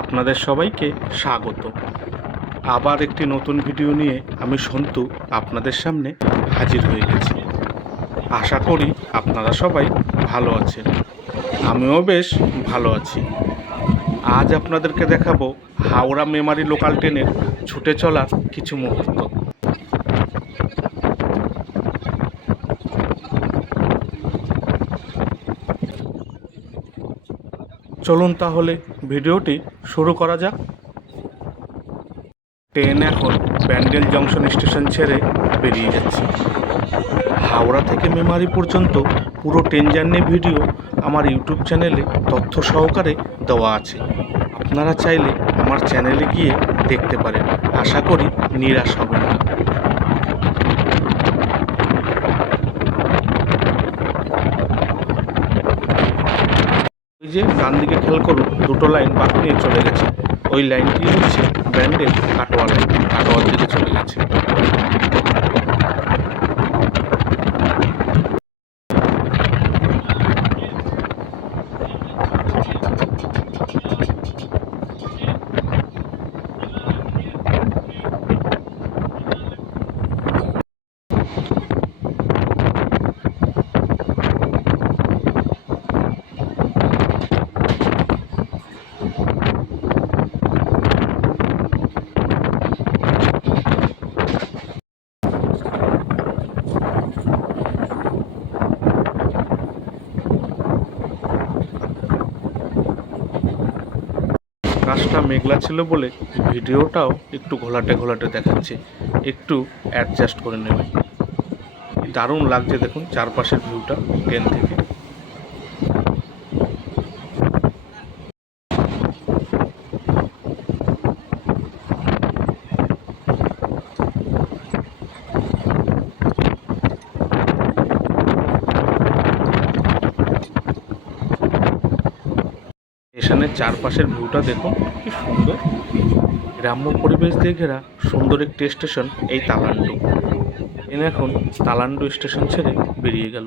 আপনাদের সবাইকে স্বাগত। আবার একটি নতুন ভিডিও নিয়ে আমি সন্তু আপনাদের সামনে হাজির হয়ে গেছি। আশা করি আপনারা সবাই ভালো আছেন। আমিও বেশ ভালো আছি। আজ আপনাদেরকে দেখাবো হাওড়া মেমারি লোকাল ট্রেনের ছুটে চলার কিছু মুহূর্ত। চলুন তাহলে ভিডিওটি শুরু করা যাক। ট্রেন এখন ব্যান্ডেল জংশন স্টেশন ছেড়ে বেরিয়ে যাচ্ছে। হাওড়া থেকে মেমারি পর্যন্ত পুরো ট্রেন জার্নি ভিডিও আমার ইউটিউব চ্যানেলে তথ্য সহকারে দেওয়া আছে। আপনারা চাইলে আমার চ্যানেলে গিয়ে দেখতে পারেন। আশা করি নিরাশ হবেন না। ওই যে ডান দিকে খেয়াল করুন, দুটো লাইন বাঁক নিয়ে চলে গেছে। ওই লাইনটি হচ্ছে ব্যান্ডেল কাটোয়া লাইন, কাটোয়ার দিকে চলে গেছে। আকাশটা মেঘলা ছিল বলে ভিডিওটাও একটু ঘোলাটে ঘোলাটে দেখাচ্ছে। একটু অ্যাডজাস্ট করে নেবেন দারুণ লাগছে দেখুন, চারপাশের ভিউটা ট্রেন থেকে। স্টেশনের চারপাশের ভিউটা দেখুন, কি সুন্দর। গ্রাম্য পরিবেশ দিয়ে ঘেরা সুন্দর একটি স্টেশন এই তালান্ডু। এনে এখন তালান্ডু স্টেশন ছেড়ে বেরিয়ে গেল।